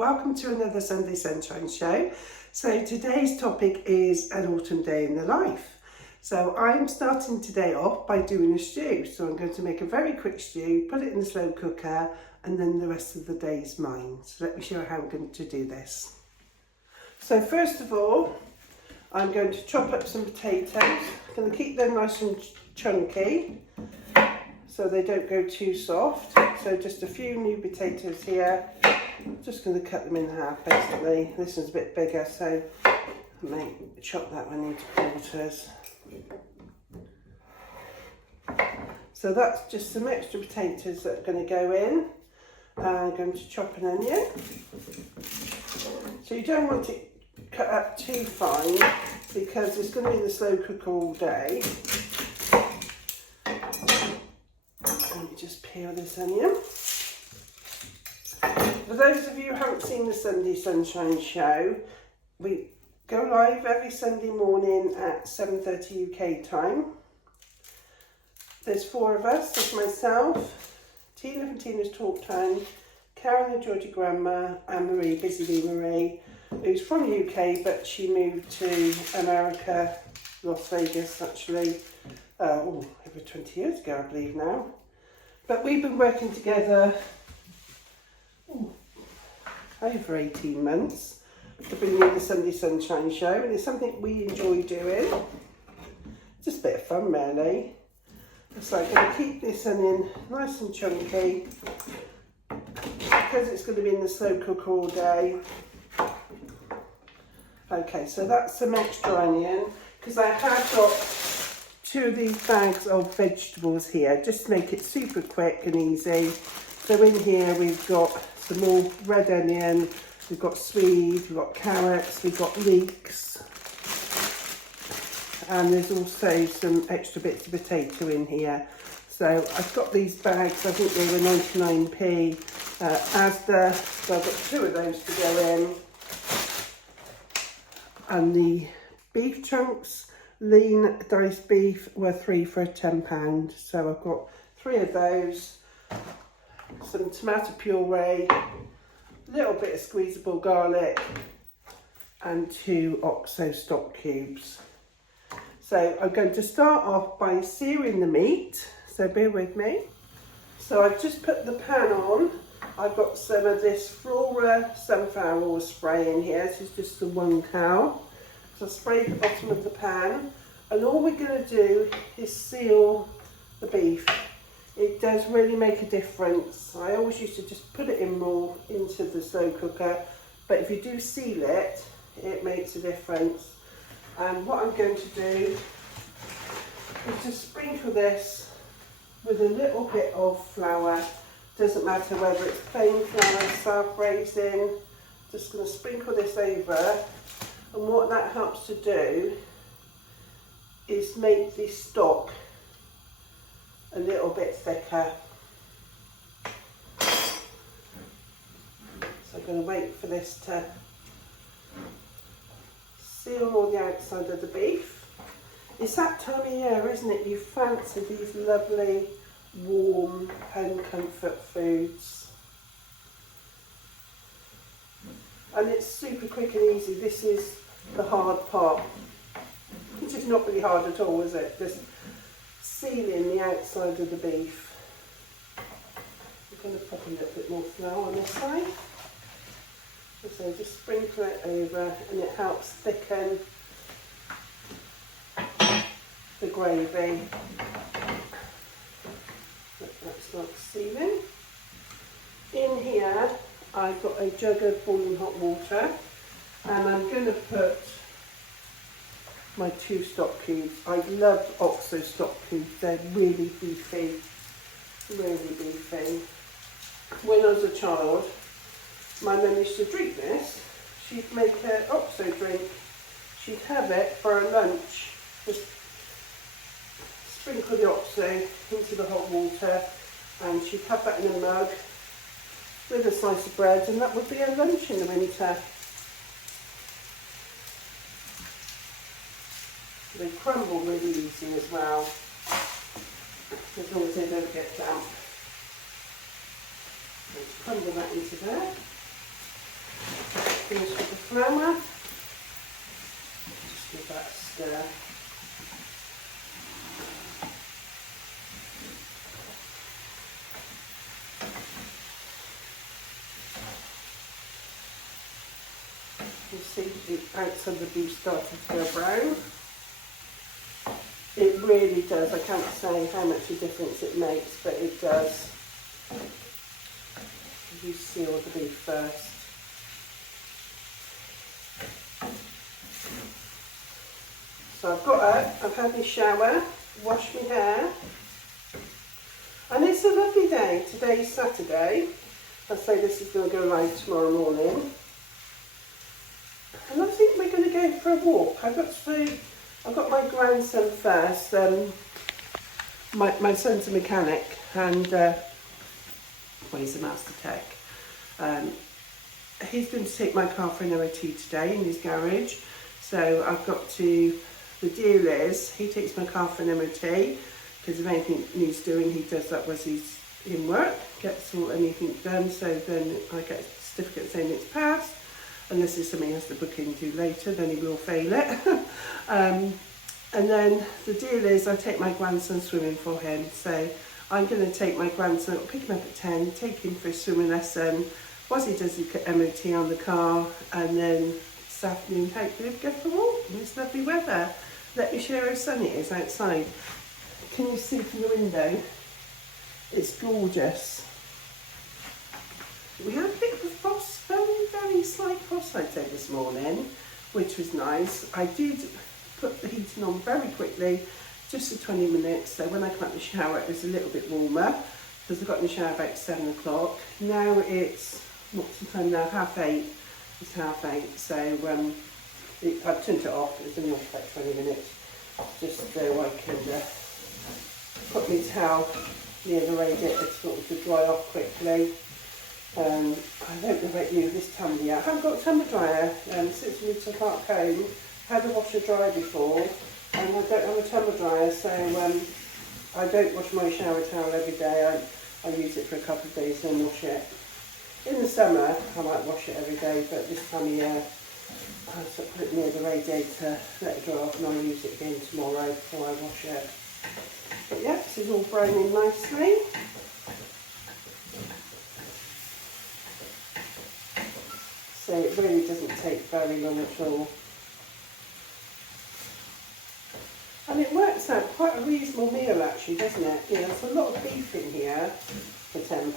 welcome to another Sunday Sunshine Show. So today's topic is an autumn day in the life. So I'm starting today off by doing a stew. So I'm going to make a very quick stew, put it in the slow cooker, and then the rest of the day is mine. So let me show you how I'm going to do this. So first of all, I'm going to chop up some potatoes. I'm going to keep them nice and chunky so they don't go too soft. So just a few new potatoes here. I'm just going to cut them in half basically. This one's a bit bigger, so I may chop that one into quarters. So that's just some extra potatoes that are going to go in. I'm going to chop an onion. So you don't want it cut up too fine because it's going to be in the slow cooker all day. Let me just peel this onion. For those of you who haven't seen the Sunday Sunshine Show, we go live every Sunday morning at 7:30 UK time. There's four of us. There's myself, Tina from Tina's Talk Time, Karen the Georgie Grandma, and Marie, Busy Bee Marie, who's from UK but she moved to America, Las Vegas actually, over 20 years ago I believe now. But we've been working together over 18 months to bring you the Sunday Sunshine Show, and it's something we enjoy doing. Just a bit of fun really. So I'm going to keep this onion nice and chunky because it's going to be in the slow cooker all day. Okay, so that's some extra onion because I have got two of these bags of vegetables here just to make it super quick and easy. So in here we've got some more red onion, we've got swede, we've got carrots, we've got leeks, and there's also some extra bits of potato in here. So I've got these bags, I think they were 99p Asda, so I've got two of those to go in. And the beef chunks, lean diced beef, were 3 for £10. So I've got 3 of those, some tomato puree, a little bit of squeezable garlic, and 2 OXO stock cubes. So I'm going to start off by searing the meat, so bear with me. So I've just put the pan on. I've got some of this Flora sunflower oil spray in here. This is just the 1 cow. So I'll spray the bottom of the pan, and all we're going to do is seal the beef. It does really make a difference. I always used to just put it in raw into the slow cooker, but if you do seal it, it makes a difference. And what I'm going to do is just sprinkle this with a little bit of flour. Doesn't matter whether it's plain flour, self-raising. Just going to sprinkle this over, and what that helps to do is make the stock a little bit thicker. So I'm going to wait for this to seal all the outside of the beef. It's that time of year, isn't it? You fancy these lovely, warm, home comfort foods. And it's super quick and easy. This is the hard part. Which is not really hard at all, is it? Just sealing the outside of the beef. I'm going to put a little bit more flour on this side. So just sprinkle it over, and it helps thicken the gravy. Let that start sealing. In here I've got a jug of boiling hot water, and I'm going to put my 2 stock cubes. I love OXO stock cubes, they're really beefy, really beefy. When I was a child, my mum used to drink this. She'd make her OXO drink. She'd have it for a lunch. Just sprinkle the OXO into the hot water, and she'd have that in a mug with a slice of bread, and that would be her lunch in the winter. They crumble really easy as well, as long as they don't get damp. Let's crumble that into there. finished with the flour. Just give that a stir. You see the outside of the beef starting to go brown. It really does. I can't say how much a difference it makes, but it does. You seal the beef first. So I've got up, I've had my shower, washed my hair, and it's a lovely day. Today's Saturday. I say this is going to go live tomorrow morning. And I think we're going to go for a walk. I've got my grandson first. My son's a mechanic, and well, he's a master tech. He's going to take my car for an MOT today in his garage. So I've got to, the deal is, he takes my car for an MOT, because if anything needs doing, he does that whilst he's in work, gets all anything done, so then I get a certificate saying it's passed. Unless it's something he has to book in do later, then he will fail it. And then the deal is I take my grandson swimming for him. So I'm going to take my grandson, pick him up at 10, take him for a swimming lesson, whilst he does his MOT on the car, and then this afternoon hopefully we'll go for a walk in this lovely weather. Let me show you how sunny it is outside. Can you see from the window? It's gorgeous. We had a bit of a frost, very slight frost I'd say this morning, which was nice. I did put the heating on very quickly, just for 20 minutes, so when I come out of the shower it was a little bit warmer, because I got in the shower about 7 o'clock. Now it's, what's the time now, 8:30, it's 8:30, so I've turned it off, it's only on for about 20 minutes, just so I can put my towel near the radiator to dry off quickly. I don't know about you this time of year. I haven't got a tumble dryer since we took out home. Had a washer dryer before, and I don't have a tumble dryer, so I don't wash my shower towel every day. I use it for a couple of days and wash it. In the summer I might wash it every day, but this time of year I sort of put it near the radiator, let it dry off, and I'll use it again tomorrow before I wash it. But yeah, this is all browning nicely. So it really doesn't take very long at all. And it works out quite a reasonable meal actually, doesn't it? You know, there's a lot of beef in here for £10.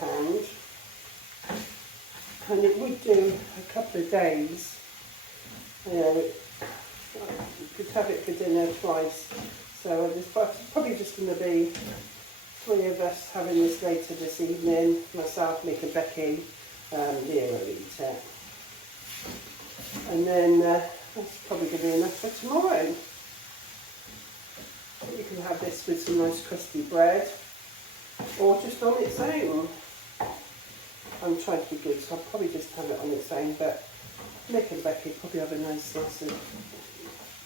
And it would do a couple of days. You know, you could have it for dinner twice. So there's probably just going to be 3 of us having this later this evening. Myself, Nick and Becky. Leah will eat it. And then that's probably going to be enough for tomorrow. You can have this with some nice crusty bread, or just on its own. I'm trying to be good, so I'll probably just have it on its own, but Nick and Becky probably have a nice slice of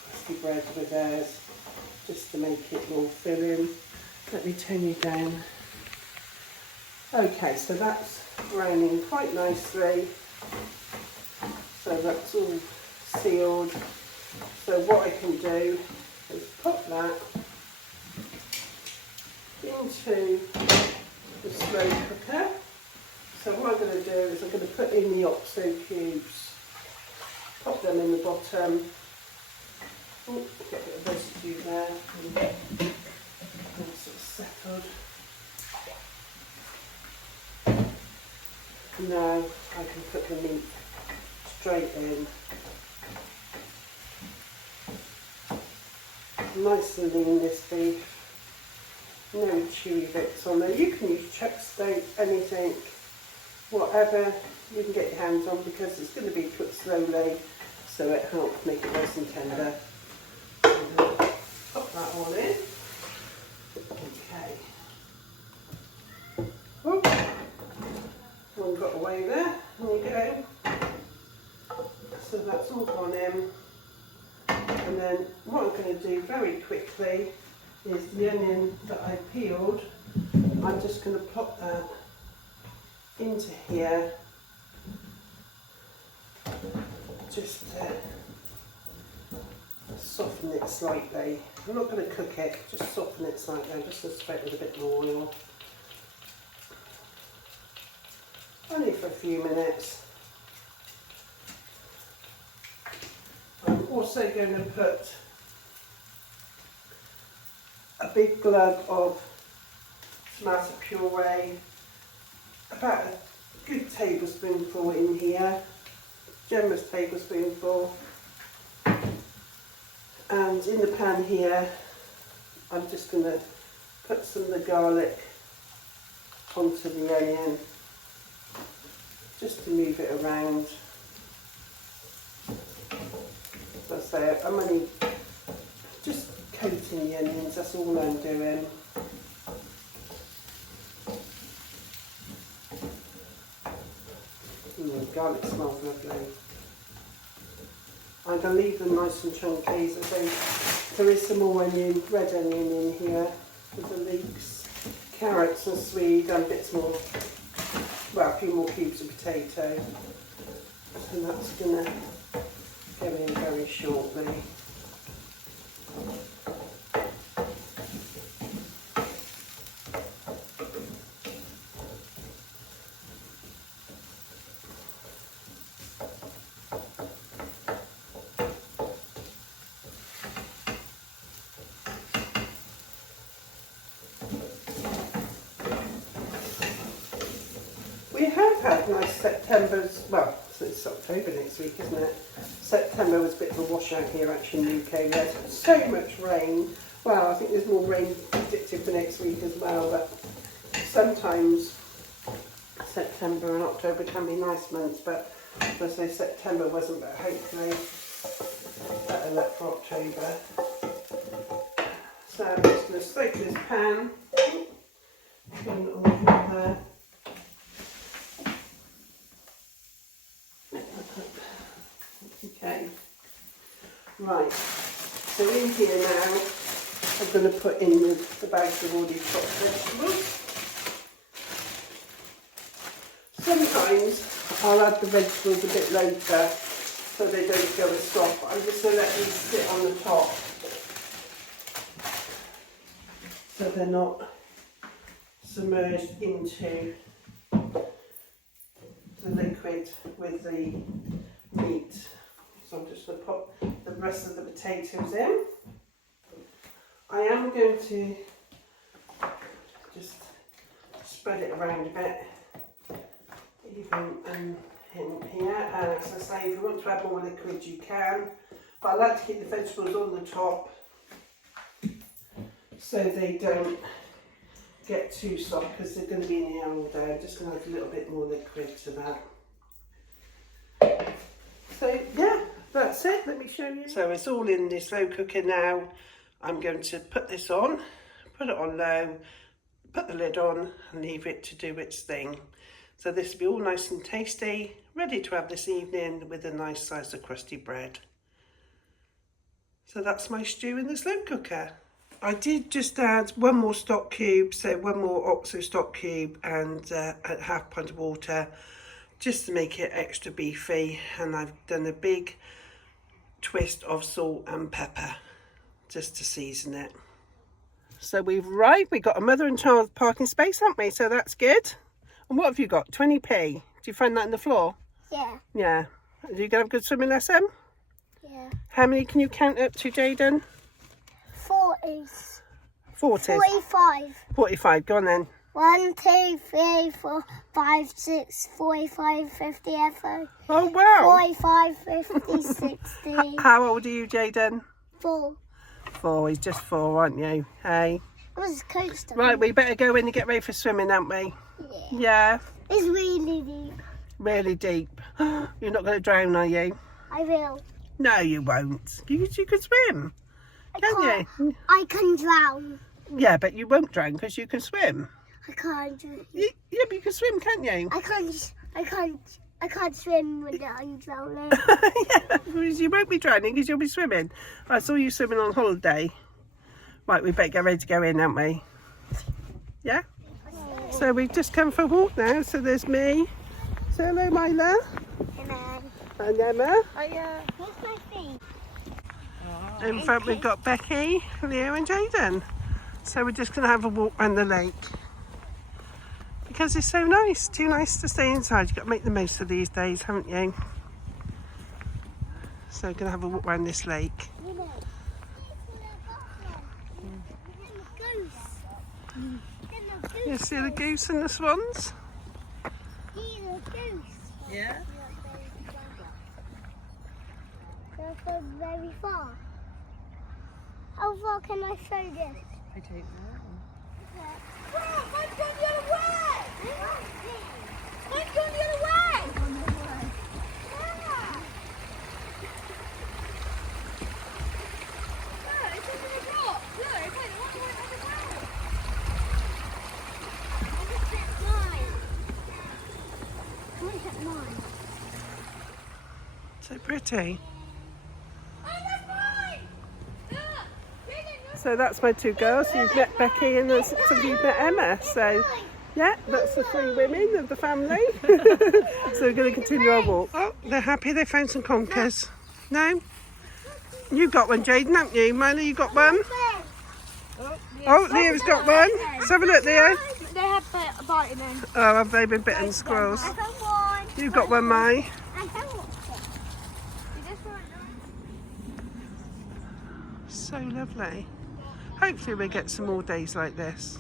crusty bread with theirs, just to make it more filling. Let me turn you down. Okay, so that's browning quite nicely. So that's all sealed. So what I can do is put that into the slow cooker. So what I'm going to do is I'm going to put in the OXO cubes, pop them in the bottom. Oh, get a bit of residue there, and sort of settled. Now I can put the meat straight in. Nice and lean this beef. No chewy bits on there. You can use chuck steak, anything, whatever you can get your hands on, because it's going to be cooked slowly, so it helps make it nice and tender. And pop that all in. Okay. Whoop. One got away there. There you go. So that's all gone in. And then what I'm going to do very quickly is the onion that I peeled, I'm just going to plop that into here. just soften it slightly. I'm not going to cook it, just soften it slightly. I'm just going to spread it with a bit more oil. Only for a few minutes. I'm also going to put a big glug of tomato puree, about a good tablespoonful in here, generous tablespoonful. And in the pan here, I'm just going to put some of the garlic onto the onion, just to move it around. As I say, I'm only just coating the onions, that's all I'm doing. Garlic smells lovely. I'm going to leave them nice and chunky, so there is some more onion, red onion in here with the leeks, carrots and swede and bits more, well, a few more cubes of potato. And that's going to go in very shortly. We have had nice September's, well, it's October next week, isn't it? September was a bit of a washout here actually in the UK. There's so much rain. Well, I think there's more rain predicted for next week as well, but sometimes September and October can be nice months, but as I say, September wasn't, but hopefully better luck for October. So I'm just going to soak this pan, put it all in there. Okay, right, so in here now I'm going to put in the bags of already chopped vegetables. Sometimes I'll add the vegetables a bit later so they don't go as soft. I'm just going to let these sit on the top so they're not submerged into the liquid with the meat. So I'm just going to pop the rest of the potatoes in. I am going to just spread it around a bit, even in here. And as I say, if you want to add more liquid, you can. But I like to keep the vegetables on the top so they don't get too soft, because they're going to be in here all day. I'm just going to add a little bit more liquid to that. So yeah, that's it. Let me show you. So it's all in the slow cooker now. I'm going to put this on, put it on low, put the lid on and leave it to do its thing. So this will be all nice and tasty, ready to have this evening with a nice slice of crusty bread. So that's my stew in the slow cooker. I did just add one more stock cube, so one more OXO stock cube and a half pint of water, just to make it extra beefy. And I've done a big twist of salt and pepper just to season it. So we've arrived. We've got a mother and child parking space, haven't we? So that's good. And what have you got? 20p. Do you find that on the floor? Yeah. Yeah. Are you going to have a good swimming lesson? Yeah. How many can you count up to, Jayden? 40. 45. 45. Go on then. 1, 2, 3, 4, 5, 6, 45, 50, Oh wow. 45, 50, 60. How old are you, Jayden? 4. 4. He's just 4, aren't you? Hey. It was a coaster. Right, we better go in and get ready for swimming, haven't we? Yeah. Yeah. It's really deep. Really deep. You're not going to drown, are you? I will. No, you won't. You could swim. Can you? I can drown. Yeah, but you won't drown because you can swim. I can't drown. Yeah, but you can swim, can't you? I can't swim when I'm drowning. Yeah, because you won't be drowning because you'll be swimming. I saw you swimming on holiday. Right, we better get ready to go in, haven't we? Yeah? So we've just come for a walk now. So there's me. Say hello, Mila. Hello. And Emma. Where's my feet? In front we've got Becky, Leo and Jaden. So we're just going to have a walk around the lake. Because it's so nice, too nice to stay inside. You've got to make the most of these days, haven't you? So we're going to have a walk around this lake. You see the goose and the swans? Yeah. They'll go very far. How far can I throw this? I don't know. Mine's gone the other way! Mine's gone the other way! Yeah, it's under the rock. Look, it's like the one on the ground. I just hit mine. I hit mine. So pretty. Oh, that's mine! Look! So that's my two girls. You've met Becky and some of you've met Emma. So yeah, that's the three women of the family. So we're going to continue our walk. Oh, they're happy they found some conkers. No? You got one, Jaden, haven't you? Miley, you got one? Oh, Leo's got one. Let's have a look, Leo. They have biting in. Oh, have they been bitten, squirrels? I found one. You've got one, Mai. I found one. You just want So lovely. Hopefully we'll get some more days like this.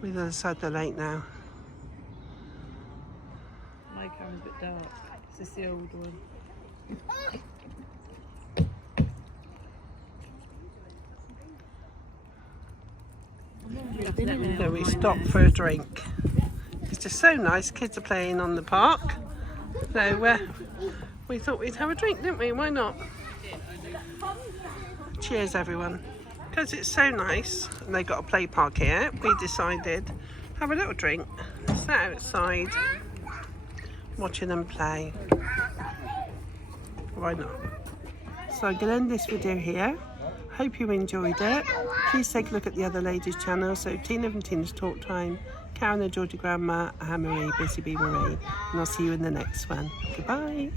We're the other side of the lake now. My camera's a bit dark. Is this the old one? So we stopped for a drink. It's just so nice. Kids are playing on the park. So we thought we'd have a drink, didn't we? Why not? Cheers, everyone. Because it's so nice and they've got a play park here, we decided have a little drink. Sat outside watching them play. Why not? So I'm going to end this video here. Hope you enjoyed it. Please take a look at the other ladies' channel. So Tina from Tina's Talk Time, Karen and Georgie Grandma, and Marie, Busy Bee Marie. And I'll see you in the next one. Goodbye.